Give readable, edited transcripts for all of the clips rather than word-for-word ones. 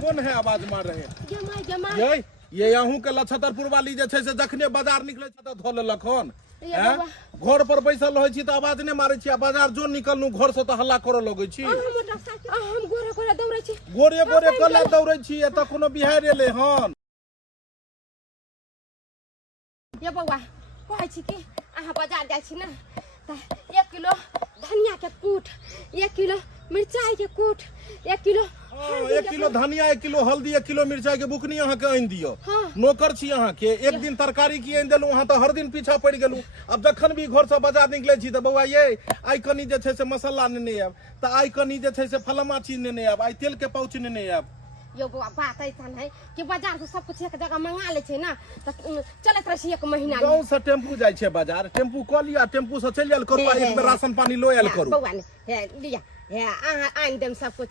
कौन है आवाज मार रहे हैं? ये अहूँ के लछतरपुर वाली जे छे से जखने बाजार निकले छ त धो लेलक हन। घर पर बैसल रहे छी त आवाज नहीं मारे छी, बाजार जो निकलनु घर से त हल्ला करे लगे छी। हम गोरे गोरे दौड़े छी, गोरे गोरे कला दौड़े छी, एत कोनो बिहार एले हन। ये बउआ कहै छी कि अहाँ बाजार जाइ छी ना त 1 किलो धनिया के कूट, 1 किलो मिर्चाई के कूट, 1 किलो 1 किलो धनिया, 1 किलो हल्दी, 1 किलो मिर्चाई के बुकनी अहाँ के आइन दियो। नौकर छी अहाँ के, एक दिन तरकारी की आइन देलु अहाँ त हर दिन पीछा पड़ गेलु। अब जखन भी घर से बाजार निकले छी त बउआ ये आई कनी जे छै से मसाला नेने आब, त आई कनी जे छै से फलमा चीज नेने आब, आई तेल के पाउच नेने आब। यो बउआ बात ऐसन है कि बाजार से सब कुछ एक जगह मंगा ले छै ना त चलत रह छी 1 महीना। गांव से टेम्पू जाय छै बाजार, टेम्पू क लिया, टेम्पू से चल जायल करू, एक बेर राशन पानी लो आयल करू। बउआ ने हे लिया हे अहाँ आइन देम सब कुछ।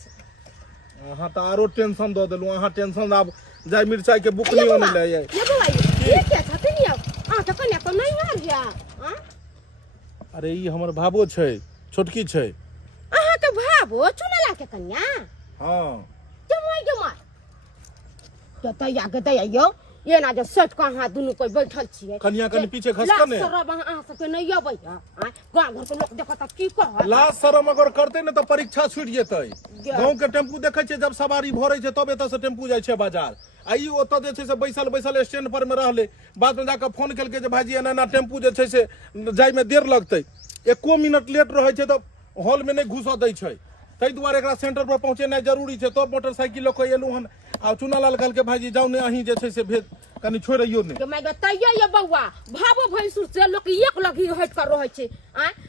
अहाँ त आरो टेंशन द देलु, अहाँ टेंशन अब जाय मिर्चाई के बुकनी ओने ले आय। ये बउआ ये क्या छथिन यौ? अहाँ त कन्या को नहीं मार गया। हां अरे ई हमर भाबो छै, छोटकी छै। अहाँ के भाबो चुनला के कन्या? हां जमाई तैया के दैया यो ये ना जो सच कहाँ दुनु कोई बैठल छिए कन्या कनी पीछे खसक ने सरब अहाँ सब के नहीं अबै है। गांव घर के लोग देखत की कह लाश शरम अगर करते न त परीक्षा छूट जेतै। गांव के टेम्पू देखै छै जब सवारी भरै छै तब एत से टेम्पू जाय छै बाजार। आ ई ओत जे छै से बैसल बैसल स्टैंड पर में रहले, बाद में जाके फोन केलकै जे भाजी एना टेम्पू जे छै से जाय में देर लगतै, 1 मिनट लेट रहै छै त हॉल में नहीं घुसऽ दै छै। तै दुआरे एकरा सेंटर पर पहुंचेनाइ जरूरी छै। तो मोटरसाइकिल ल के एलु हन आ चुनालाल कहल के भाजी जाउ ने अहीं जे छै से भेज कनी छोड़ियो ने। मैं तैया ये बउआ भाबो भैंसुर से लोग एक लगी हट कर रहै छै।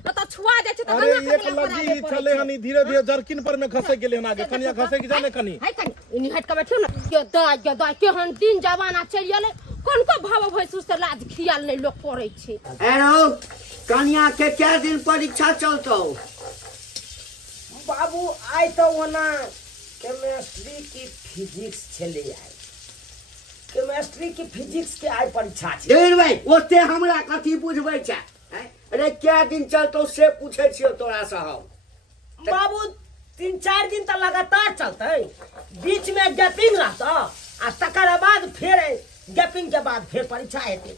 त छुआ जाय छै त अरे एक लगी चले हनी धीरे धीरे जरकिन पर में खसे गेले हन आगे कनिया खसे की जाने कनी है कनी इनी हट के बैठो ना। ये दा केहन दिन जमाना चल गेले, कोन को भाबो भैंसुर से लाज खियाल नहीं लोग पड़ै छै। एरो कन्या के क्या दिन परीक्षा चलतो? बाबू आई तो वना केमिस्ट्री की फिजिक्स चले आई, केमिस्ट्री की फिजिक्स के आई परीक्षा छै। देर भाई ओते हमरा कथि बुझबै छै? अरे क्या दिन चलतो से पूछे छियो तोरा से हम। बाबू 3-4 दिन तक लगातार चलते, बीच में गैपिंग रहता आ तकर बाद फिर गैपिंग के बाद फिर परीक्षा हेतै।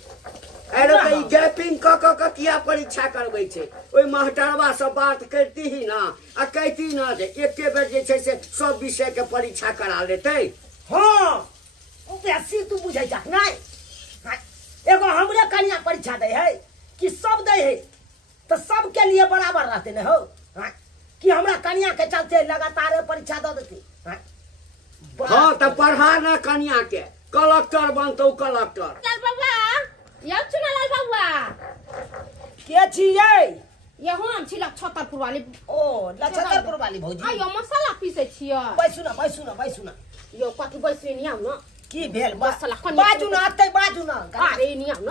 अरे भाई गैपिंग क किया परीक्षा करबै छै? ओइ मास्टरवा से बात करती ही ना आ कहती ना जे एके बेर जे छै से सब विषय के परीक्षा करा लेतै। हां बेसी तू बुझै जा नहीं। एगो हमरे कन्या परीक्षा दे है कि सब दे है तो सब के लिए बराबर रहते न हो। कि हमरा कन्या के चलते लगातार परीक्षा द देती। हां त पढ़ा ना कन्या के, कलेक्टर बनतौ कलेक्टर। लाल बाबा या चुनालाल बाबा के छियै? ये हम छी लछतरपुर वाली। ओ लछतरपुर वाली भौजी। आयो मसाला पीसे छियो। बैसु ना। यो कथि बैसु नि आउ न। की भेल मसाला कन्या बाजू ना अतै बाजू ना। अरे नि आउ न।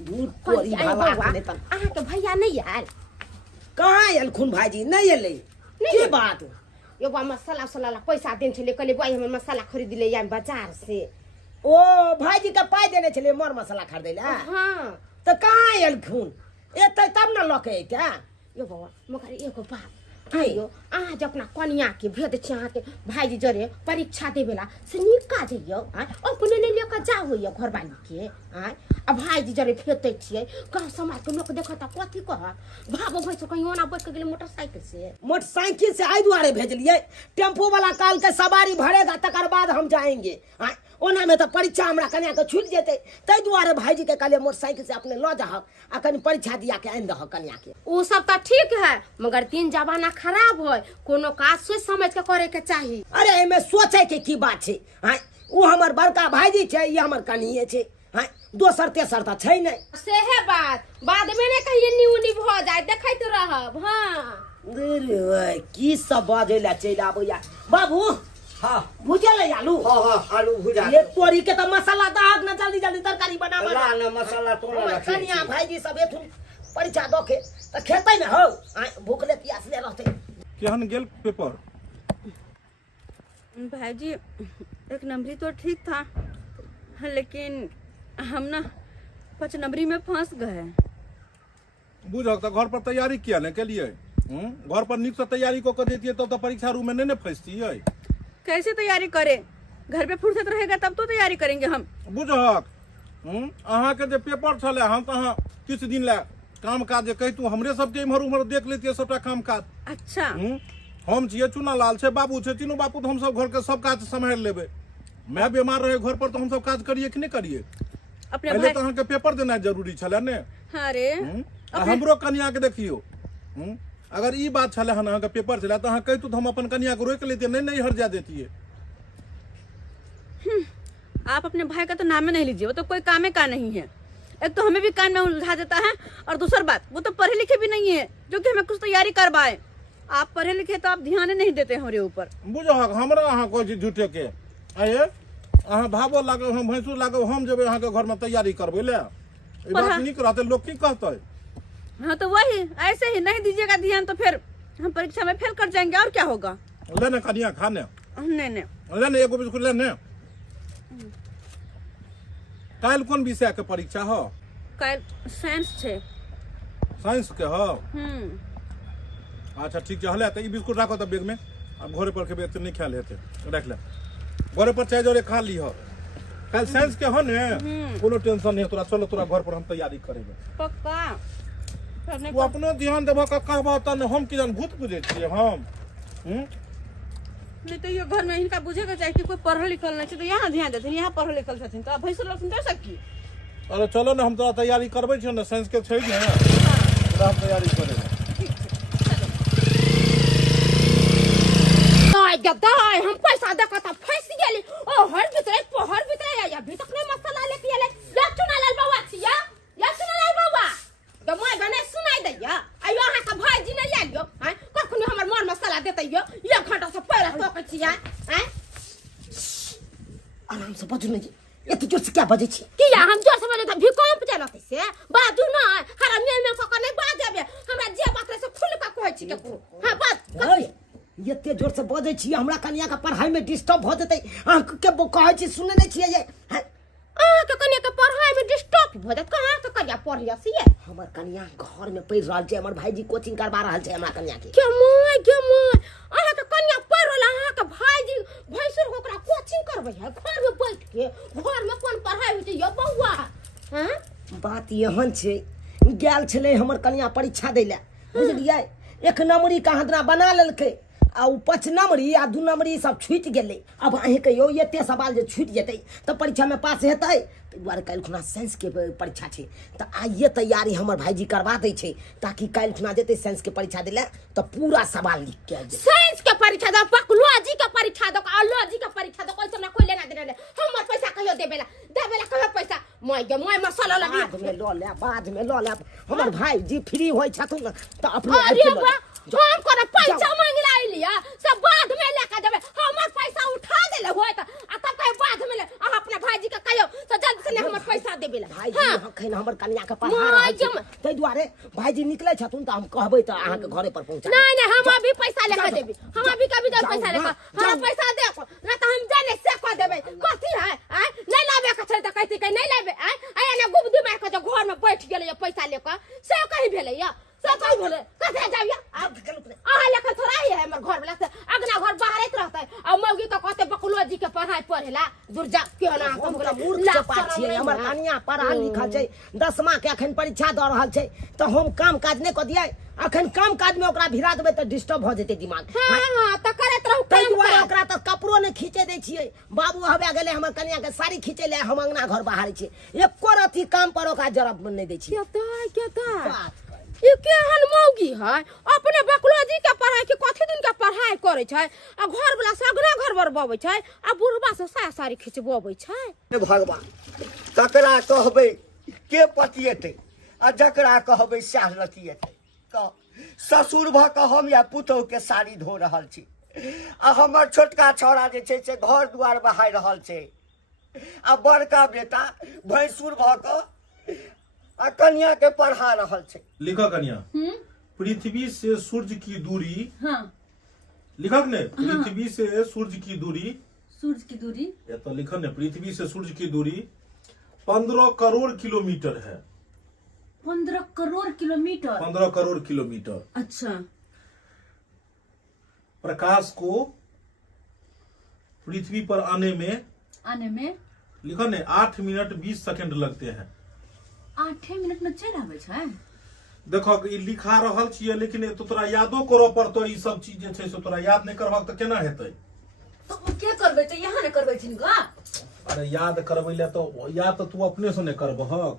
दूध कोरी भाला ने त अहाँ के भैया नहीं आयल? कहाँ आयल खून भाईजी नहीं एले? की बात? यो बा मसाला सलाला पैसा देन छले कहले भाई हम मसाला खरीद ले आइ बाजार से। ओ भाईजी के पाई देने छले मर मसाला खरीदै ला। हां त कहाँ आयल खून? एतै तब न लके एतै। यो बाबा मगर एगो बात आयो अहाँ जब अपना कन्या के भेद छी अहाँ के भाईजी जरे परीक्षा देबेला से निका जइयो। अपने ले लेके जाओ यो घरवाली के। आ भाईजी जरे फेते छिए गांव समाज के लोग देखता कथि कह भागो भैंस कहीं ओना बैठ के गेले मोटरसाइकिल से। मोटरसाइकिल से आई दुआरे भेजलिए, टेम्पो वाला काल के सवारी भरेगा तकर बाद हम जाएंगे। ओना में तो परीक्षा हमरा कन्या के छूट जेते, तै दुआरे भाईजी के कहले मोटरसाइकिल से अपने ल जाह आ कनी परीक्षा दिया के आइन दह कन्या के। वो सब तो ठीक है मगर दिन जमाना खराब है, कोनो काज सोच समझ के करे के चाहिए। अरे एमे सोचे के की बात छै? वो हमर बड़का भाईजी छै, ये हमर कनिये छै। दोसर तेसर त छै नै। सेहे बात बाद में ने कहिए न्यूनी भ जाय देखैत रहब। हां रे की सब बाजे ला चल आबैया बाबू। हां भुजल है आलू। हां आलू भुजा। ये तोरी के त मसाला दाग न जल्दी जल्दी तरकारी बनावा ला न मसाला तोरा रखे। कनिया भाईजी सब एथुन परीक्षा दखे त खेतै न हो, भूखले प्यासले रहतै। केहन गेल पेपर? भाईजी 1 नंबरी तो ठीक था लेकिन हम ना 5 नंबरी में फंस गए। बुझक तो घर पर तैयारी किया न के लिए? घर पर निक से तैयारी को कर देती तो परीक्षा रूम में नहीं फंसती है। कैसे तैयारी करे? घर पे फुर्सत रहेगा तब तो तैयारी करेंगे हम। बुझहक अहाँ के जे पेपर छले हम तो अहाँ किछ दिन ला काम काज जे कहितू हमरे सबके इम्हर उम्हर देख लेतियै सबटा काम काज। अच्छा हम छियै चुना लाल छै, बाबू छै, तीनों बापू तो हम सब घर के सब काज सम्हारि लेबै। मैं बीमार रहे घर पर तो हम सब काज करिए कि नहीं करिए? अपने पहले भाई। तो अहाँ के पेपर देना जरूरी छले ने। अरे हमरो कन्या के देखियो अगर ई बात छले हन अहाँ के पेपर छले तो अहाँ कहितू तो हम अपन कन्या को रोक लेतियै, नहीं हर जा देतियै। आप अपने भाई का तो नाम नहीं लीजिए, वो तो कोई कामे का नहीं है। एक तो हमें भी काम में उलझा देता है, और दूसरी बात वो तो पढ़े लिखे भी नहीं है जो कि हमें कुछ तैयारी करवाए। आप पढ़े लिखे तो आप ध्यान नहीं देते हमारे ऊपर। बुझहक हमरा अहाँ कोई चीज झूठे के आये अहाँ भावो लागो हम भैंसुर लागो हम जेबै अहाँ के घर में तैयारी करबै ले। ई बात नहीं करते लोग की कहते? हाँ तो वही ऐसे ही नहीं दीजिएगा ध्यान तो फिर हम परीक्षा में फेल कर जाएंगे और क्या होगा। लेने कनिया खाने नहीं लेने एगो बिस्कुट लेने। काल कौन विषय के परीक्षा हो? कल साइंस छे। साइंस के हो? अच्छा ठीक है, तो ई बिस्कुट रखो तो बैग में। अब घरे पर खेबे तो नहीं खा लेते, रख ले घरे पर चाहे जोरे खा ली हो। कल साइंस के हो ने, कोनो टेंशन नहीं, तोरा चलो तोरा घर पर हम तैयारी करेंगे पक्का। तू अपनो ध्यान देबो का कहबो त हम की जान भूत बुझे छिए हम। नहीं तो ये घर में इनका बुझेगा चाहिए कि कोई पढ़ल लिखल नहीं है तो यहाँ ध्यान देते, यहाँ पढ़ल लिखल छथिन तो भैंस लोग सुन सकी। अरे चलो ना हम तोरा तैयारी करबै छियो ना, साइंस के छै ने तोरा हम तैयारी करेंगे। दाई हम पैसा देकर त फंस गेली। ओ हर भीतर या अभी तक नहीं मसाला लेके आले। या चुना लाल बाबा छिया, या चुना लाल बाबा तो मैं गने सुनाई दैया। आयो अहाँ का भाईजी नहीं आइयो हैं कखनो हमर मन मसाला देतै यो 1 घंटा से पहले तोके छिया हैं। आराम से बजू नहीं, एते जोर से क्या बजे छी? किया हम जोर से बोले त भूकंप चलते से बाजू ना हरा में को नहीं बाज देबे। हमरा जे बात से खुल का कहै छी के हां बात एते जोर से बजे छी हमरा कन्या का पढ़ाई में डिस्टर्ब हो जेतै। आंख के कहै छी सुने नहीं छियै ये के कन्या के पढ़ाई में डिस्टर्ब हो जात। कहां के कन्या पढ़िया सिए? हमर कन्या घर में पढ़ रहल छै, हमर भाईजी कोचिंग करवा रहल छै हमरा कन्या के। के मोय अहाँ के कन्या पढ़ रहल, अहाँ के भाईजी भैंसुर ओकरा कोचिंग करबै है घर में बैठ के। घर में कोन पढ़ाई होय छै यो बौआ? हैं बात यहन छै, गेल छले हमर कन्या परीक्षा दै ले बुझलियै। 1 नंबरी कहाँ बना लेलकै आ 5 नंबरी आ 2 नंबरी सब छूट गेलै। अब अहीं कहियो एते सवाल जे छूट जेतै तो परीक्षा में पास हेतै? ताहि दुआरे काल्हि खुना साइंस के परीक्षा छै तो आइए तैयारी हमर भाईजी करवा दै छै ताकि काल्हि खुना जेतै साइंस के परीक्षा दै ले तो पूरा सवाल लिख के आ जाए। साइंस के परीक्षा दो, बायोलॉजी के परीक्षा दो, बायोलॉजी के परीक्षा दो, कोई हमरा कोई लेना देना नहीं। हमर पैसा कहियो देबेला कहियो पैसा मोय मसाला लगी बाद में लो ले हमर भाईजी फ्री होय छथुन न तो अपने अरे बा हम कोना पैसा मांग लिया सब बाद में लेके देबे। हमर पैसा उठा देले होय त आ तब कहे बाद में ले अहाँ अपने भाईजी के कहियो तो जल्दी से हमर पैसा देबेला। भाईजी हखन हमर कन्या के पढ़ा रहल छै तै दुआरे भाईजी निकलै छथुन त हम कहबै त अहाँ के घरे पर पहुंचा। नहीं हम अभी पैसा लेके देबे, हम अभी कभी दे पैसा लेके हम पैसा दे ना तो हम जाने से को देबे। कथि है नहीं लाबे के छै त कहती के नहीं लाबे आय ना गुबदी मार के जो घर में बैठ गेले पैसा लेके से कहीं भेले या से कहीं भेले कथे जाबिया अहाँ लेके थोड़ा ही है हमर घर वाला से अगना घर बाहरत रहतै आ मौगी तो कहते बायोलॉजी के पढ़ाई पढ़ेला दूर जा के ना हम बोला मूर्ख के पास छियै। हमर कन्या पढ़ल लिखल छै, 10मा के अखन परीक्षा द रहल छै तो हम काम काज नहीं क दियै। अखन काम काज में ओकरा भिरा देबै तो डिस्टर्ब हो जेतै दिमाग। हां त करत रहू तै काम दुआरे ओकरा त कपड़ो नहीं खींचे दै छियै। बाबू हवे गेले हमर कन्या के साड़ी खींचे ले हम अंगना घर बाहर छै, एको रति काम पर ओकरा जरब नहीं दै छियै। केता ये केहन मौगी है अपने बायोलॉजी के पढ़ाई के कथि दिन के पढ़ाई करे छै आ घर वाला सगना घर बरबबै छै आ बुढ़बा से साड़ी खिचबबै छै। भगवान ककरा कहबै के पतिएतै आ जकरा कहबै सएह लतिएतै। कह ससुर भऽ कऽ हम या पुतहु के साड़ी धो रहल छी आ हमर छोटका छौड़ा जे छै से घर दुआर बहारि रहल छै आ बड़का बेटा भैंसुर भऽ कऽ आ कन्या के पढ़ा रहल छै। लिखा कन्या पृथ्वी से सूर्य की दूरी। हाँ लिखक ने पृथ्वी से सूर्य की दूरी, सूर्य की दूरी ये तो लिखा ने पृथ्वी से सूर्य की दूरी 15 करोड़ किलोमीटर है। 15 करोड़ किलोमीटर। 15 करोड़ किलोमीटर। अच्छा प्रकाश को पृथ्वी पर आने में लिखो ने 8 मिनट 20 सेकंड लगते हैं। 8 मिनट में चल आवे छै। देखो ई लिखा रहल छियै, लेकिन तो तोरा यादो करऽ पड़तो। ई सब चीज जे छै से तोरा याद नहीं करबक त केना हेतै? तो के करबे तो यहाँ ने करबे छिन गा। अरे याद करबै ले तो या तो तू अपने से नहीं करबहक,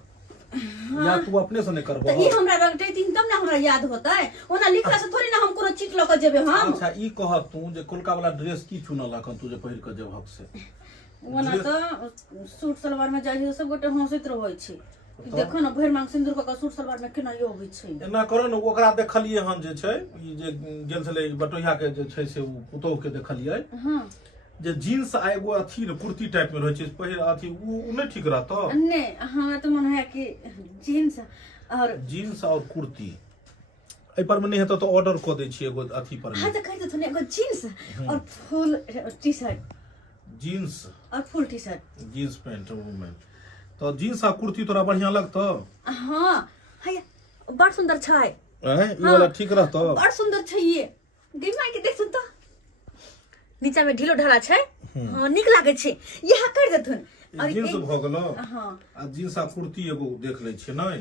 या तू अपने से नहीं तो ई करबहक। हमरा रगटे दिन तब ना हमरा याद होतै। ओना लिखला से थोड़ी ना हम कोनो चीज ल के जेबे हम। अच्छा ई कह तू जे कोलका वाला ड्रेस की चुनल अखन तू जे पहिर के जेबहक से? ओना तो सूट सलवार में जाइ सब गोटे हंसैत रहै छै कि देखो ना भैर मांग सिंदूर का सूट सलवार में केना यो होय छै। एना करो ने, ओकरा देखलिए हन जे छै ई जे गेल छले बटोहिया के जे छै से उ पुतौ के देखलिए। हां जे जींस आ एगो अथी न कुर्ती टाइप में रहै छै पहिर अथी, उ नहीं ठीक रहतो। ने हमरा तो मन है कि जींस और कुर्ती ए पर में नहीं हेतो तो ऑर्डर क दै छी एगो अथी पर में। हां तो कह दे एगो जींस और फुल टी शर्ट, जींस और full T shirt, jeans pant women. तो जींस आ कुर्ती तोरा बढ़िया लगतो? हां है बड़ सुंदर छै। हैं ई वाला ठीक रहतो? बड़ सुंदर छै ये। दिमाग के देख सुन तो नीचा में ढीलो ढाला छै। हां निक लागे छै। यहां कर देथुन। और जींस भ गेलो। हां आ जींस आ कुर्ती एगो देख ले छी नै।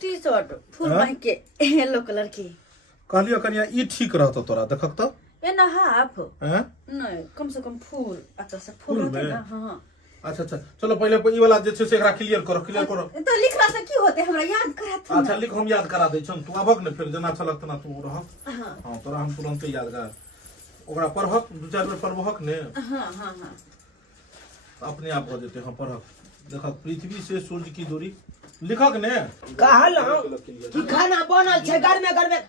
टी शर्ट फुल बांह के येलो कलर की कहलियो कनिया ई ठीक रहतो तोरा देखक तो? एना हाफ हैं नहीं कम से कम फुल आता से फुल फुल रहते में? ना। हां अच्छा चलो पहले ई वाला जे छै से एकरा क्लियर करो तो लिखला से की होते हमरा याद करात। अच्छा लिख, हम याद करा दै छन। तू आबक ने फिर जेना छलक तना तू रह। हां हां तोरा हम तुरंत याद कर ओकरा पढ़क, दू चार बेर पढ़बहक ने हां हां हां अपने आप हो जेते। हां पढ़क। देखक पृथ्वी से सूर्य की दूरी लिखक ने। कहल कि खाना बनल छै घर में।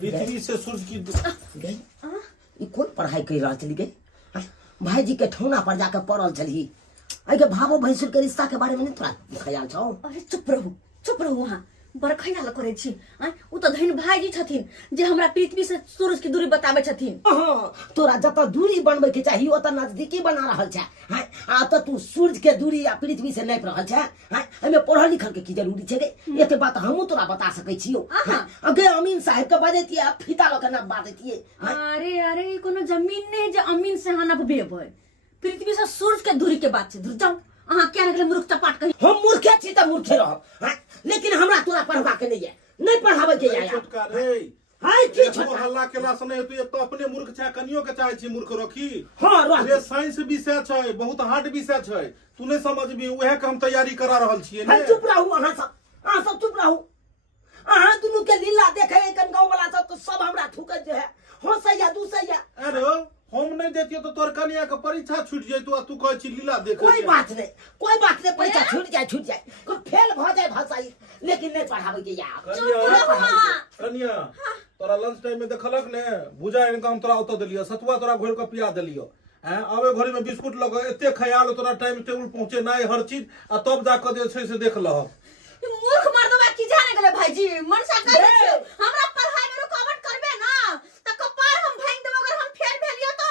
पृथ्वी से सूर्य की गई ई कोन पढ़ाई कर रहल छली गई? भाईजी के ठौना पर जाकर पढ़ल छली। आई के भावो भैंसुर के रिश्ता के बारे में नहीं तोरा ख्याल छौ? अरे चुप रहू वहां बड़ खयाल करे छी। उ तो धन भाईजी छथिन जे हमरा पृथ्वी से सूरज की दूरी बतावे छथिन। तोरा जत दूरी बनबे के चाहिए ओत नजदीकी बना रहल छै। आ तो तू सूरज के दूरी या पृथ्वी से नाप रहल छै। एमे पढ़ल लिखल के की जरूरी छै गे? एते बात हमहू तोरा बता सकै छियो। अगे अमीन साहब के बजैतिए फीता ल के नाप बादैतिए। अरे कोनो जमीन नहीं जे अमीन से हनप बेबै। पृथ्वी से सूरज के दूरी के बात छै। दूर जाओ अहाँ क्या निकले मूर्ख चपाट कही। हम मूर्खे छी त मूर्खे रहब। लेकिन हमरा तोरा पढ़बा के नहीं है, नहीं पढ़ावे के है। छोटका रे हाय की तू छोटका हल्ला केला से नहीं, तू तो अपने मूर्ख छै, कनियो के चाहे छी मूर्ख रखी। हां रह रे साइंस विषय छै, बहुत हार्ड विषय छै। तू नहीं समझबी, उहे के हम तैयारी करा रहल छियै ने। चुप रहू अहाँ सब चुप रहू। अहाँ दुनू के लीला देखे कन गांव वाला सब तो सब हमरा थूकत जे है हंसैया दूसैया। अरे हम नहीं देतियो तो तोर कनिया के परीक्षा छूट जैतो आ तू कहै छी लीला देखे। कोई बात नहीं पैसा छूट जाए कोई फेल भ जाए भाषाई, लेकिन नहीं पढ़ावे के यार। कनिया तोरा लंच टाइम में देखलक ने भुजा इनका हम तोरा ओत देलियो, सतुआ तोरा घोर के पिया देलियो। हैं आवे घड़ी में बिस्कुट लग एते ख्याल तोरा टाइम टेबल पहुंचे ना हर चीज, आ तब जाके जे छै से देख लह। मूर्ख मर्दवा की जाने गेले भाईजी मनसा कह छै हमरा पढ़ाई में रुकावट करबे ना त कपार हम भांग देब अगर हम फेल भेलियो तो।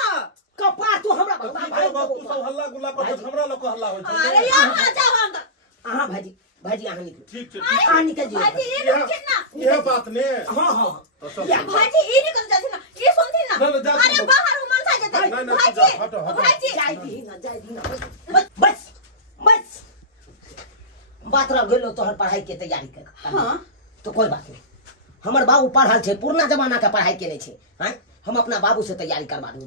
कपार तू हमरा तू सब हल्ला गुल्ला कर हमरा लोग हल्ला होय छै। अरे यार आ जाओ अंदर। हां भाईजी अहाँ निकल। ठीक छै अहाँ निकल जाइए भाईजी ये रुकिन ना। यह बात ने। हां भाईजी ई निकल जाथि ना, ये सुनथि ना। ना, जा अरे तू। बाहर मनसा जेतै। नहीं, भाईजी हटो। भाईजी जाय दी ना बस बात रह गेलो तोहर पढ़ाई के तैयारी कर। हां तो कोई बात नहीं, हमर बाबू पढ़ल छै, पुरना जमाना के पढ़ाई केने छै। हम अपना बाबू से तैयारी करवा दूं।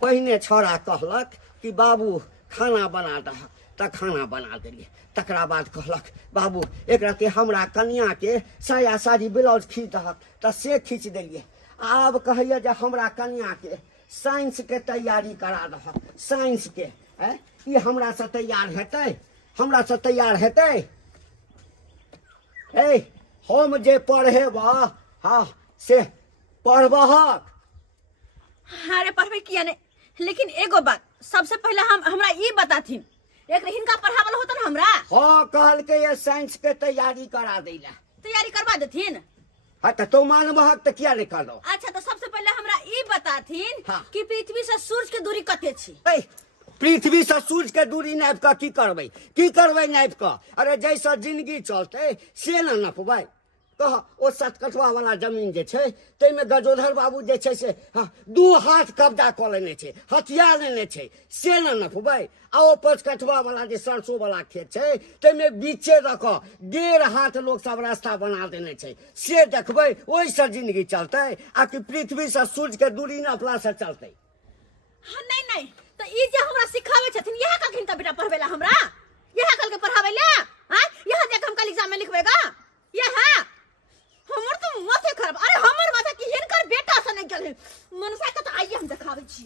पहिने छोरा कहलक कि बाबू खाना बना दह त खाना बना देलिए। तकरा बाद कहलक बाबू एक रति हमरा कन्या के साया साड़ी ब्लाउज खींच दहक त से खींच देलिए। आब कहैया जे हमरा कन्या के साइंस के तैयारी करा दहक, साइंस के ई हमरा से तैयार हेतै? हमरा से तैयार हेतै? हम जे पढ़ेब हाँ से पढ़बहक। अरे पढ़बे किया नहीं, लेकिन एगो बात सबसे पहले हमरा ई बताथिन एक हिनका पढ़ावल होतन हमरा। हाँ कहलके ये साइंस के तैयारी करा देला। तैयारी करवा देथिन। हाँ तो मानबहक तो क्या नहीं कर लो। अच्छा तो सबसे पहले हमरा ई बताथिन हाँ। कि पृथ्वी से सूरज के दूरी कते छी? पृथ्वी से सूरज के दूरी नाप के की करबै नाप के? अरे जैसा जिंदगी चलते से न नपबै। कह ओ सतकठवा वाला जमीन जे छै तैमे गजोधर बाबू जे छै से 2 हाथ कब्जा कऽ लेने छै, हथियार लेने छै, से न नपबै। आ ओ 5 कठवा वाला जे सरसों वाला खेत छै तैमे बीचे रख 1.5 हाथ लोग सब रास्ता बना देने छै, से देखबै ओहिसँ जिंदगी चलतै आ कि पृथ्वी से सूर्य के दूरी नापला से चलतै। हाँ नहीं नहीं तो ई जे हमरा सिखावे छथिन यह कखिन का बेटा पढ़वेला हमरा यह कल के पढ़ावेला हां यह देख हम कल एग्जाम में लिखबेगा यह हमर तो माथे खराब। अरे हमर माथा की हिनकर बेटा से नहीं गेल मनसा के तो आइए हम देखावे छी।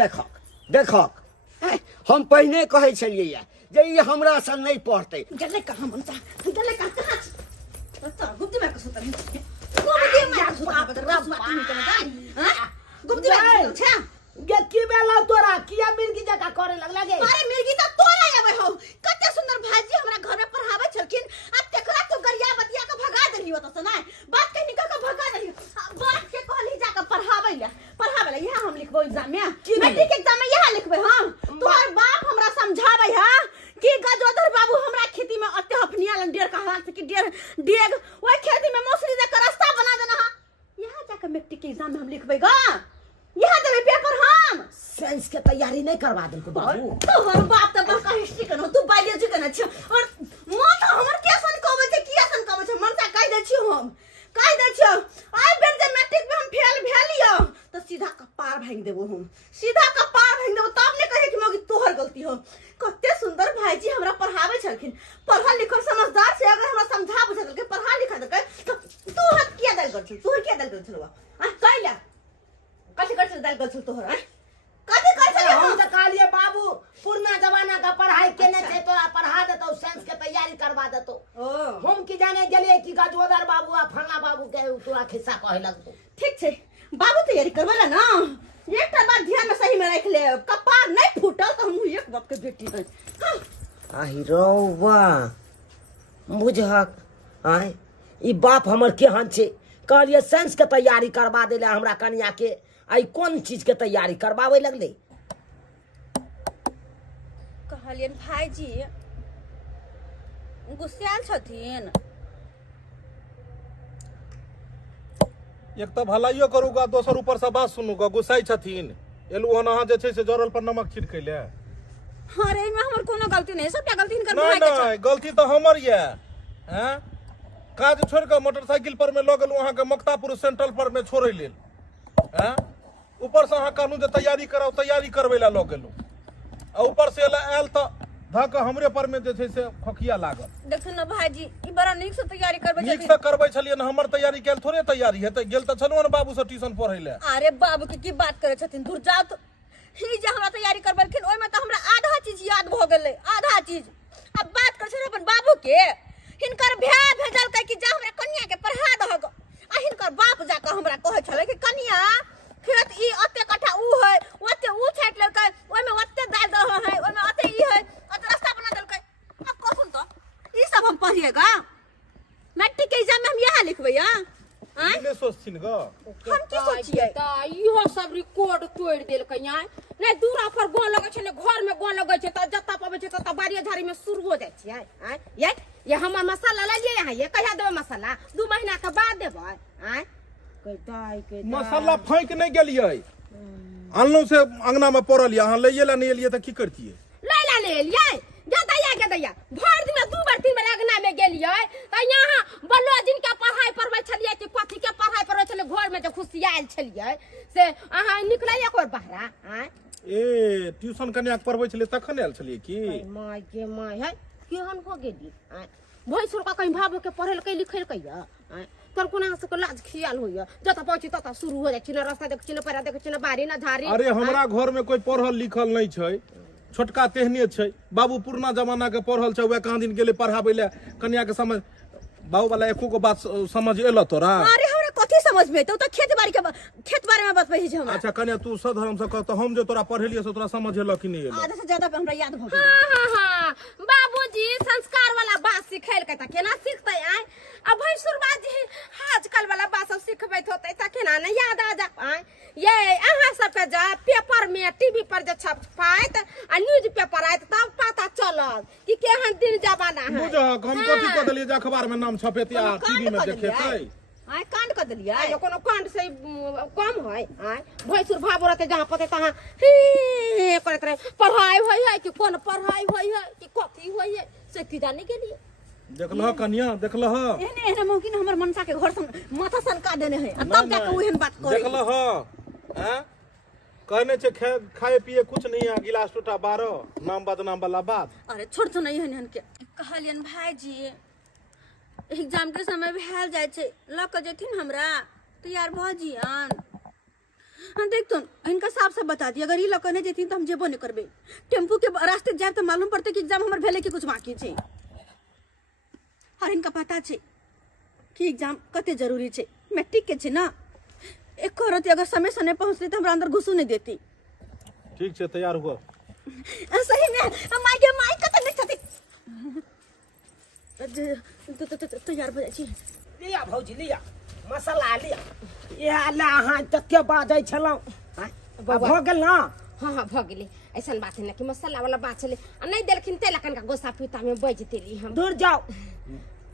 देखक देखक हम पहिने कहै छलियै जे ई हमरा से नहीं पढ़तै। गले कहां मनसा गले कहां तो गुप्ती में कसो तनी गुप्ती में कसो हां गुप्ती में छा गे की बेला तोरा किया मिर्गी जका करे लगला गे। अरे मिर्गी तो तोरा आवे हो कते सुंदर भाजी हमरा घर में पढ़ावे छलखिन आ तेकरा तो गरिया बतिया के भगा देलियो त ना बात के निकल के भगा देलियो बात के कहली जाके पढ़ावे ला यह हम लिखबो एग्जाम में मैट्रिक एग्जाम में यह लिखबे हम तोहर बाप हमरा समझावे है कि गजोधर बाबू हमरा खेती में अत्ते हफनिया लन डेढ़ का हाल से कि डेग ओई खेती में मौसरी दे के रास्ता बना देना है यहां जाके मैट्रिक एग्जाम में हम लिखबेगा यहां देबे पेपर हम साइंस के तैयारी नहीं करवा देलको बाबू। तोहर बाप त बड़का हिस्ट्री के न तू बायोलॉजी के न छ और मां त हमर केसन कहबै छै कियासन कहबै छै मनसा कह दै छी हम कह दै छी आइ बेर जे मैट्रिक में हम फेल भेलियो त सीधा कपार भांग देबो हम सीधा कपार भांग देबो तब ने कहे कि मगी तोहर गलती हो। कते सुंदर भाईजी हमरा पढ़ावे छलखिन पढ़ल लिखल समझदार से अगर हमरा समझा बुझल के पढ़ा लिखा दे तू हत किया दल कर तू किया दल कर छलवा आ कहला कथि कर दल कर तोहर कथि कर छले हम त कहलिए बाबू पुरना जमाना का पढ़ाई केने छै तोरा पढ़ा देतो साइंस के तैयारी करवा देतो। हम की जाने गेलिए कि गजोदर बाबू आ फलना बाबू के तोरा खिस्सा कहे लगतो। ठीक छै बाबू तैयारी करवेला ना एकटा बात ध्यान में सही में रख ले कपार नहीं फूटल तो हम एक बाप के बेटी है। आही रौवा बुझहक आय ई बाप हमर केहन छै कहलिए साइंस के तैयारी करवा देले हमरा कन्या के आई कोन चीज के तैयारी करवावे लगले। कहलियन भाईजी गुस्साल छथिन एक तो भलाइयो करूगा दोसर ऊपर से बात सुनूगा गुस्साई छथिन एलू हन अहाँ जे छै से जरल पर नमक छिड़कै ले। अरे में हमर कोनो गलती नहीं सबटा गलती इनकर नहीं भाई के नहीं गलती तो हमर ये हैं काज छोड़ के मोटरसाइकिल पर में लगल वहां के मक्तापुर सेंट्रल पर में छोड़े लेल हैं ऊपर से अहाँ कहलू जे तैयारी कराओ तैयारी करबै ला लग गेलू आ ऊपर से आयल तो धक हमरे पर में जे छै से खोखिया लागल। देखिन ना भाईजी ई बड़ा नीक से तैयारी करबै नीक से करबै छलिए न हमर तैयारी कैल थोड़े तैयारी हेतै गेल त छलू न बाबू से ट्यूशन पढ़ै ले। अरे बाबू के की बात करे छथिन दूर जाओ तो ही जे हमरा तैयारी करबलखिन ओइ में त हमरा आधा चीज याद भ गेलै आधा चीज। अब बात कर छै अपन बाबू के हिनकर भै भेजल कै कि जा हमरा कन्या के पढ़ा दहग आ हिनकर बाप जाके हमरा कहै छले कि कन्या खेत ई अत्ते कट्ठा ऊ है ओत्ते ऊ छाट लेलकै ओइ में ओत्ते दाल दह है ओइ में अत्ते ई है अत्ते रास्ता बना देलकै। अब कहूं तो ई सब हम पढ़िएगा मैट्रिक के एग्जाम में हम यहां लिखबै हां इने सोचथिन ग हम की सोचिए त इहो सब रिकॉर्ड तोड़ देलकै यहाँ नहीं दूरा पर गोन लगे छै ने घर में गोन लगे छै त जत्ता पबै छै त बाड़िया झाड़ी में शुरू हो जाइ छै आय ये हमर मसाला ला लिए यहाँ ये कहिया देबै मसाला 2 महीना के बाद देबै आय के मसाला फेंक नहीं गेलिए अनलू से अंगना में पड़ल या अहाँ लइए ला नहीं एलिए त की करतिए लैला ले एलियै के दैया भर दिन 2 बार 3 बार अंगना में गेलियै त यहाँ बल्लो दिन के पढ़ाई पढ़बै छलियै कि कथि के पढ़ाई पढ़बै छलियै घर में जे खुशियाल छलियै से अहाँ निकलै एक और बहरा आय ए ट्यूशन कन्या के पढ़बै छलिए तखन आयल छलिए की माय के माय है केहन हो गेली आय भैंसुर का कहीं भाव के पढ़ेलकै लिखेलकै आय तोर कोना से लाज खियाल होइया जता पहुंची तता शुरू हो जाइ छै न रास्ता देख छै न पैरा देख छै न बारी न झाड़ी। अरे हमरा घर में कोई पढ़ल लिखल नहीं छै छोटका तेहने छै बाबू पुरना जमाना के पढ़ल छै वह कहाँ दिन गेले पढ़ाबै ले कन्या के समझ बाबू वाला एको को बात समझ एलो तोरा। अरे हमरा कथि समझ में तो खेत बाड़ी में बतबै छै हमरा। अच्छा कन्या तू सधर्म से कह तो हम जो तोरा पढ़ेलिए से तोरा समझ एलो कि नहीं एलो आधा से ज्यादा हमरा याद भ गेल। हाँ बाबूजी संस्कार वाला बात सिखेलकै त केना सीखतै आय अब भैंसुर बाजी आजकल वाला बात सब सिखबैत होतै त केना न याद आ जा आय ये अहाँ सबके जा पेपर में टीवी पर जे छपाइत आ न्यूज पेपर आइत तब पता चलत कि केहन दिन जमाना है। हक हम कथी कह देलिए जे अखबार में नाम छपेते आ टीवी में देखेतै आय कांड कर दिलिए आय कोनो कांड से कम है आय भैंसुर भाव रहते जहाँ पते तहाँ हे करत रहे पढ़ाई होई है कि कौन पढ़ाई होई है कि कथी होई है से की जाने के लिए देखलह कन्या देखलह एहने एहने मौकिन हमर मनसा के घर सन माथा सनका देने है आ तब जाके ओहन बात करे देखलह हैं कहने छे खाए पिए कुछ नहीं है गिलास टूटा 12 नाम बदनाम वाला बात अरे छोड़ तो नहीं हन के कहलियन भाईजी एग्जाम के समय भेल जाय छे ल के जेथिन हमरा तैयार भ जियन हां देख तो इनका साफ साफ बता दी अगर ई ल के नहीं जेथिन तो हम जेबो नहीं करबे टेम्पू के रास्ते जाए तो मालूम पड़ते कि एग्जाम हमर भेले के कुछ बाकी छे और इनका पता छे कि एग्जाम कते जरूरी छे मैट्रिक के छे ना एक करत अगर समय से नहीं पहुंचली तो हमरा अंदर घुसू नहीं देती ठीक छे तैयार हुआ सही में माई कते नहीं छथि तैयार भ जाय छी लिया भौजी लिया मसाला लिया ये ला अहाँ तत्के बाजै छलौ भ गेल ना हाँ हाँ भ गेलै ऐसन बात है ना कि मसाला वाला बात छले आ नहीं देलखिन तेल कनका गोसा पीता में बज तेली हम दूर जाओ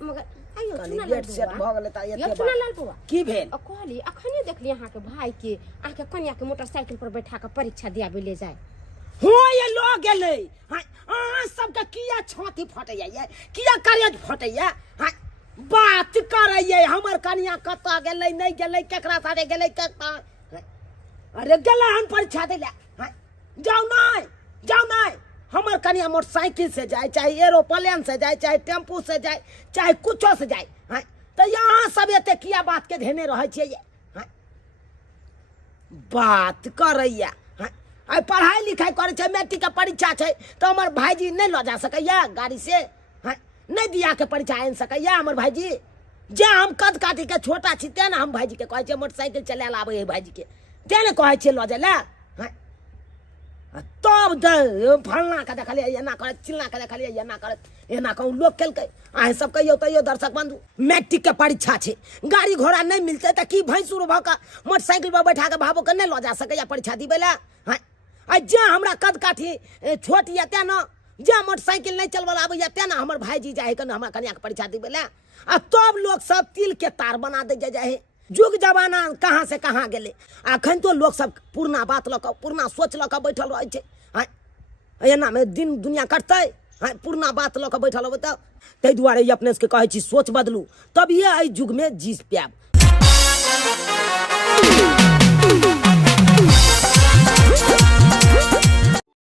मगर आइयो कनी चुना गेट सेट भ गेलै त यो एते चुना लाल बुआ की भेल आ कहली अखने देखली अहाँ के भाई के अहाँ के कन्या के मोटरसाइकिल पर बैठा के परीक्षा दियाबे ले जाए हो ये लो गेलै हां अहाँ सबके किया छाती फटैया ये किया करेज फटैया हां बात करैये हमर कन्या कतऽ गेलै नहीं गेलै केकरा साथे गेलै कतऽ अरे गेलै हन परीक्षा दै ले हां जाओ नहीं हमर कन्या मोटरसाइकिल से जाए चाहे एरोप्लेन से जाए चाहे टेम्पू से जाए चाहे कुछो से जाए हां तो यहाँ सब एते किया बात के धेने रहै छियै ये हां बात करैया आई पढ़ाई लिखाई करे छे मैट्रिक के परीक्षा छे तो हमर भाईजी नहीं ल जा सकैया गाड़ी से हां नहीं दिया के परीक्षा आन सकैया हमर भाईजी जे हम कद काटी के छोटा छी ते ना हम भाईजी के कहै छे मोटरसाइकिल चलाए आबै है भाईजी के ते ने कहै छे ल जा ले हां तब फलना के देखलिए एना करत चिलना के देखलिए एना करत एना कहूँ लोग केलकै अहें सब कहियो तैयो दर्शक बंधु मैट्रिक के परीक्षा छे गाड़ी घोड़ा नहीं मिलते त की भैंसुर भ के मोटरसाइकिल पर बैठा के भाबो के नहीं ल जा सकैया परीक्षा दिबे ला हां आ जे हमरा कद काठी छोट या ते न जे मोटरसाइकिल नहीं चलबल आबैया ते न हमर भाईजी जाए के हमर कन्या के परीक्षा दिबे ला आ तब लोग सब तिल के तार बना दे जाए जुग जमाना कहाँ से कहाँ गेले अखन तो लोग सब पुरना बात लक पुरना सोच लक बैठल रहे छे हां एना में दिन दुनिया कटतै हां पुरना बात लक बैठल होबै त तै दुआरे अपने से कहै छी सोच बदलू तब ये एहि जुग में जीस पाएब